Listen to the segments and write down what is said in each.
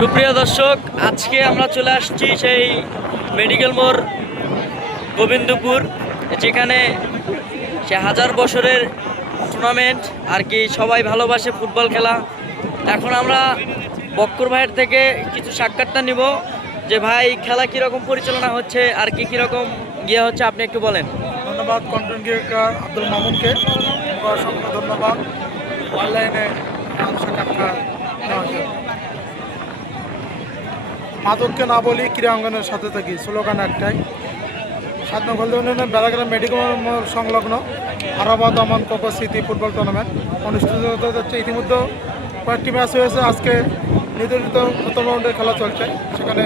সুপ্রিয় দর্শক, আজকে আমরা চলে আসছি সেই মেডিকেল মোড় গোবিন্দপুর, যেখানে সে হাজার বছরের টুর্নামেন্ট আর কি। সবাই ভালোবাসে ফুটবল খেলা। এখন আমরা বক্কর ভাইয়ের থেকে কিছু সাক্ষাৎকার নিব যে ভাই খেলা কীরকম পরিচালনা হচ্ছে আর কি কীরকম গিয়ে হচ্ছে, আপনি একটু বলেন। ধন্যবাদ কন্টেন্ট ক্রিয়েটর আব্দুল মামুনকে, অসংখ্য ধন্যবাদ অনলাইনে সাক্ষাৎকার নেওয়ার জন্য। মাদককে না বলি, ক্রীড়াঙ্গনের সাথে থাকি, স্লোগান একটাই। ৭ নং হলদা ইউনিয়নের বেড়াগ্রাম মেডিকেল মোড় সংলগ্ন আরাবাদ আমান কোকো স্মৃতি ফুটবল টুর্নামেন্ট অনুষ্ঠিত হতে যাচ্ছে। ইতিমধ্যে কয়েকটি ম্যাচ হয়েছে। আজকে নির্ধারিত প্রথম রাউন্ডের খেলা চলছে। সেখানে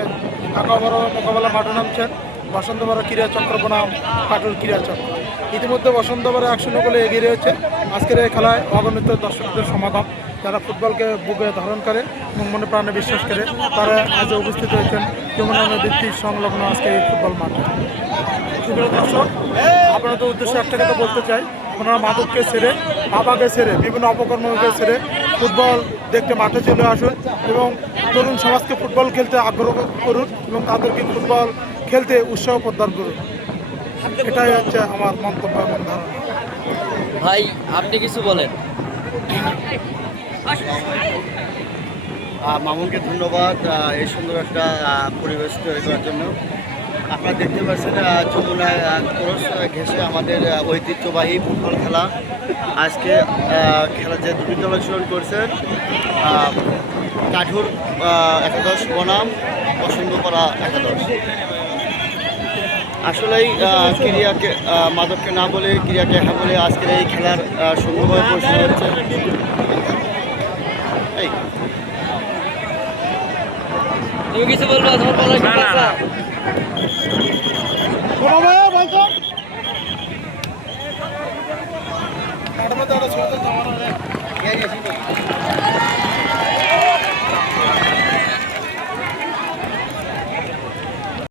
ঢাকা ওভারঅল মোকাবেলা মাঠে নামছেন বসন্তবাড়া ক্রীড়াচক্র বনাম কাটুর ক্রীড়াচক্র। ইতিমধ্যে বসন্তবাড়া 1-0 গোলে এগিয়ে রয়েছে। আজকের এই খেলায় অগণিত দর্শকদের সমাগম, যারা ফুটবলকে বুকে ধারণ করে এবং মনে প্রাণে বিশ্বাস করে, তারা আজ উপস্থিত হয়েছেন যমুনা নদীর সংলগ্ন আজকে এই ফুটবল মাঠে। সুপ্রিয় দর্শক, আপনাদের উদ্দেশ্যে একটা কথা বলতে চাই, আপনারা মাদককে ছেড়ে, বাবাকে ছেড়ে, বিভিন্ন অপকর্মকে ছেড়ে ফুটবল দেখতে মাঠে চলে আসুন এবং তরুণ সমাজকে ফুটবল খেলতে আগ্রহ করুন এবং তাদেরকে ফুটবল খেলতে উৎসাহ প্রদান করুন। এটাই হচ্ছে আমার মন্তব্য এবং ধারণা। ভাই আপনি কিছু বলেন। মামুনকে ধন্যবাদ এই সুন্দর একটা পরিবেশ তৈরি করার জন্য। আপনারা দেখতে পাচ্ছেন যমুনায় ক্রস ঘেঁষে আমাদের ঐতিহ্যবাহী ফুটবল খেলা। আজকে খেলা যে দুটি দল অংশগ্রহণ করছেন, কাঠুর একাদশ বনাম বসন্তপাড়া একাদশ। আসলেই ক্রীড়াকে মাদককে না বলে, ক্রীড়াকে হ্যাঁ বলে আজকের এই খেলার সুন্দরভাবে পরিচালনা হচ্ছে। তুমি কিছু বলবো? তোমার বলার কি কথা?